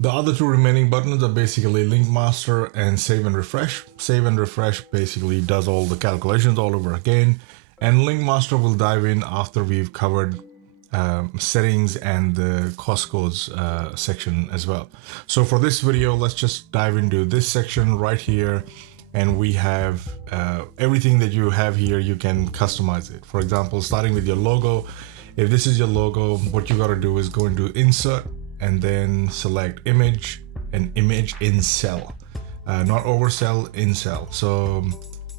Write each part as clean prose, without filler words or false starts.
The other two remaining buttons are basically link master and save and refresh. Save and refresh basically does all the calculations all over again, and link master will dive in after we've covered settings and the cost codes section as well. So for this video, let's just dive into this section right here, and we have everything that you have here. You can customize it. For example, starting with your logo. If this is your logo, what you got to do is go into insert and then select image and image in cell, not oversell, in cell. So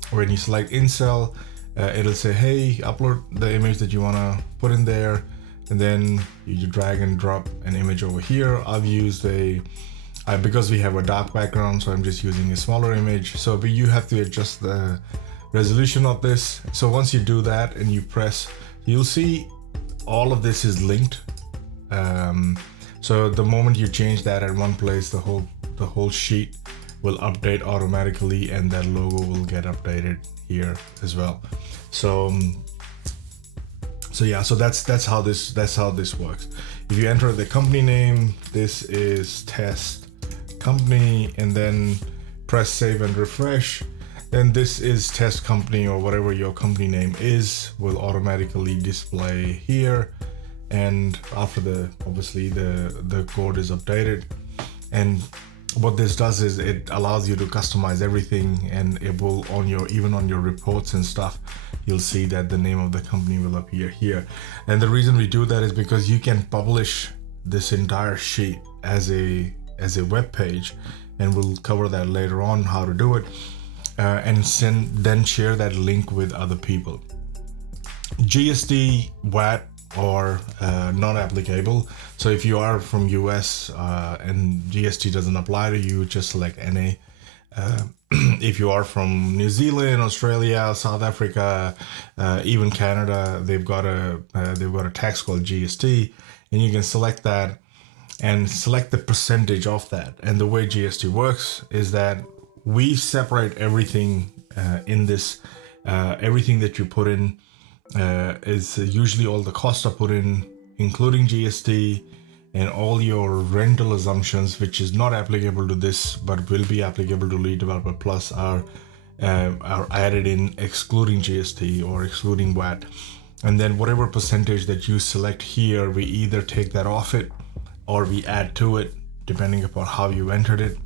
when you select in cell, it'll say, hey, upload the image that you want to put in there, and then you drag and drop an image over here. I've used because we have a dark background, so I'm just using a smaller image. So but you have to adjust the resolution of this. So once you do that and you press, you'll see all of this is linked. So the moment you change that at one place, the whole sheet will update automatically, and that logo will get updated here as well. So yeah, so that's how this works. If you enter the company name, this is test company, and then press save and refresh, then this is test company, or whatever your company name is will automatically display here. And after obviously the code is updated, and what this does is it allows you to customize everything, and it will even on your reports and stuff, you'll see that the name of the company will appear here. And the reason we do that is because you can publish this entire sheet as a web page, and we'll cover that later on how to do it, and then share that link with other people. GST, VAT or not applicable. So if you are from US and GST doesn't apply to you, just select NA. If you are from New Zealand, Australia, South Africa, even Canada, they've got a tax called GST, and you can select that and select the percentage of that. And the way GST works is that we separate everything in this. Everything that you put in is usually all the costs are put in, including GST, and all your rental assumptions, which is not applicable to this but will be applicable to Lead Developer Plus, are added in excluding GST or excluding VAT. And then whatever percentage that you select here, we either take that off it or we add to it, depending upon how you entered it.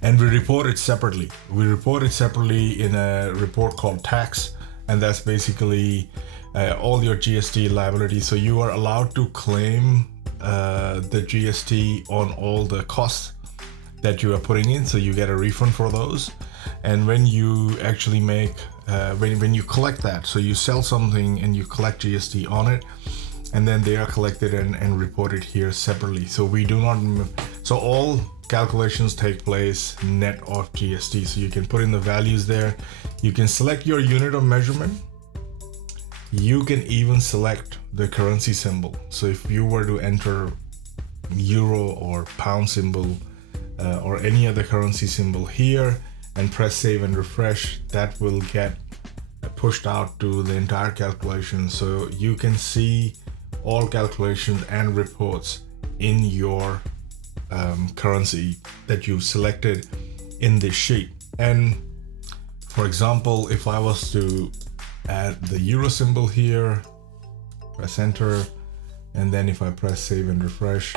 And we report it separately. We report it separately in a report called tax, and that's basically all your GST liability. So you are allowed to claim the GST on all the costs that you are putting in, so you get a refund for those. And when you actually make when you collect that, so you sell something and you collect GST on it, and then they are collected and reported here separately. So we do not, so all calculations take place net of GST. So you can put in the values there. You can select your unit of measurement. You can even select the currency symbol. So if you were to enter euro or pound symbol or any other currency symbol here and press save and refresh, that will get pushed out to the entire calculation. So you can see all calculations and reports in your currency that you've selected in this sheet. And for example, if I was to add the euro symbol here, press enter, and then if I press save and refresh,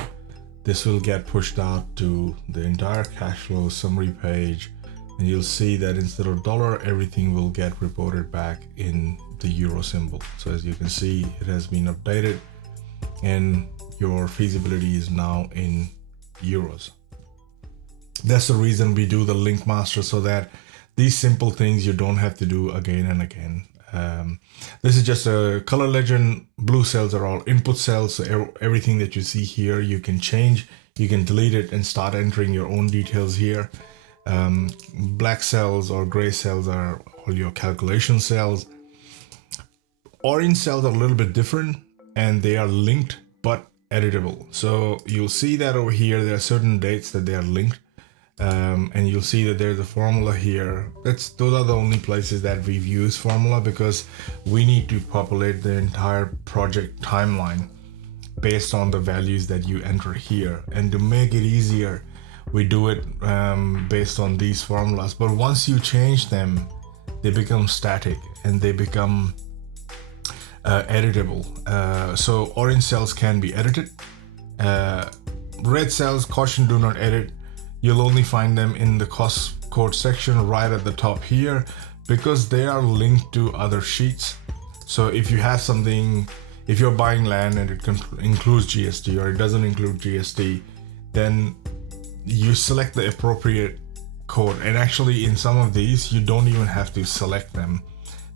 this will get pushed out to the entire cash flow summary page, and you'll see that instead of dollar, everything will get reported back in the euro symbol. So as you can see, it has been updated, and your feasibility is now in euros. That's the reason we do the link master, so that these simple things you don't have to do again and again. This is just a color legend. Blue cells are all input cells, so everything that you see here you can change, you can delete it and start entering your own details here. Black cells or gray cells are all your calculation cells. Orange cells are a little bit different, and they are linked but editable. So you'll see that over here there are certain dates that they are linked, and you'll see that there's a formula here. Those are the only places that we've used formula, because we need to populate the entire project timeline based on the values that you enter here. And to make it easier, we do it based on these formulas. But once you change them, they become static and they become editable. So orange cells can be edited. Red cells, caution, do not edit. You'll only find them in the cost code section right at the top here, because they are linked to other sheets. So if you have something, if you're buying land and it includes GST or it doesn't include GST, then you select the appropriate code. And actually in some of these, you don't even have to select them.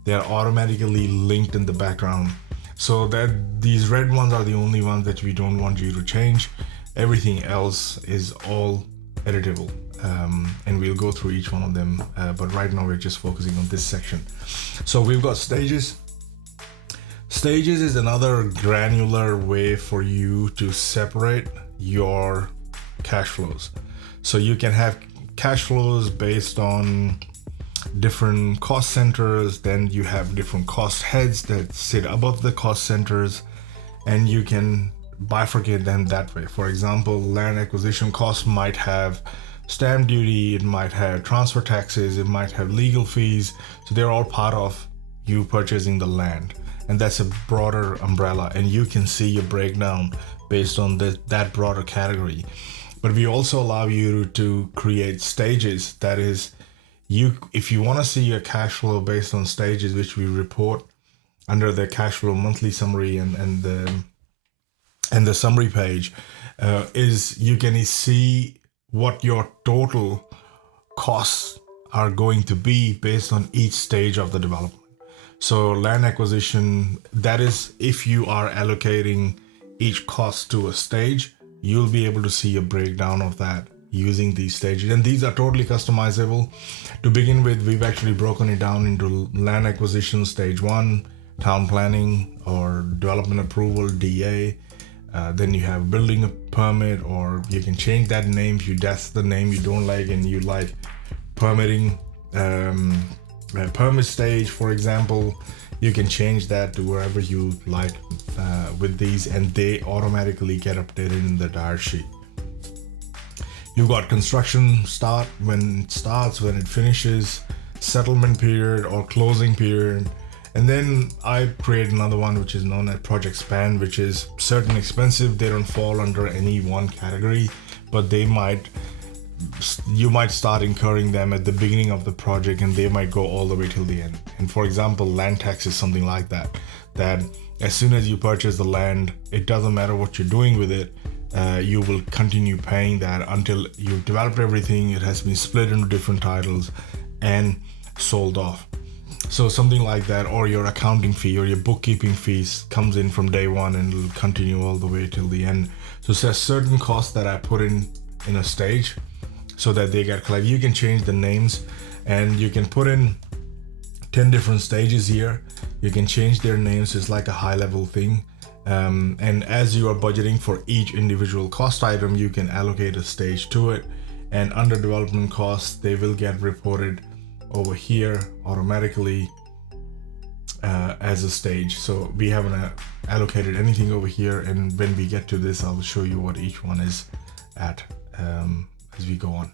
They are automatically linked in the background. So that these red ones are the only ones that we don't want you to change. Everything else is all editable. And we'll go through each one of them. But right now we're just focusing on this section. So we've got stages. Stages is another granular way for you to separate your cash flows. So you can have cash flows based on different cost centers, then you have different cost heads that sit above the cost centers, and you can bifurcate them that way. For example, land acquisition costs might have stamp duty, it might have transfer taxes, it might have legal fees. So they're all part of you purchasing the land. And that's a broader umbrella, and you can see a breakdown based on that broader category. But we also allow you to create stages. That is, if you want to see your cash flow based on stages, which we report under the cash flow monthly summary and the summary page, is you can see what your total costs are going to be based on each stage of the development. So land acquisition, that is, if you are allocating each cost to a stage, you'll be able to see a breakdown of that using these stages. And these are totally customizable. To begin with, we've actually broken it down into land acquisition stage 1, town planning or development approval, DA. Then you have building a permit, or you can change that name if that's the name you don't like and you like permitting. Permit stage, for example, you can change that to wherever you like with these, and they automatically get updated in the diary sheet. You've got construction start, when it starts, when it finishes, settlement period or closing period. And then I create another one which is known as project span, which is certain expensive. They don't fall under any one category, but you might start incurring them at the beginning of the project and they might go all the way till the end. And for example, land tax is something like that as soon as you purchase the land, it doesn't matter what you're doing with it, you will continue paying that until you've developed everything, it has been split into different titles and sold off. So something like that, or your accounting fee or your bookkeeping fees comes in from day one and will continue all the way till the end. So there's certain costs that I put in a stage so that they get collected. You can change the names and you can put in 10 different stages here. You can change their names. It's like a high level thing. And as you are budgeting for each individual cost item, you can allocate a stage to it. And under development costs, they will get reported over here automatically as a stage. So we haven't allocated anything over here. And when we get to this, I'll show you what each one is at as we go on.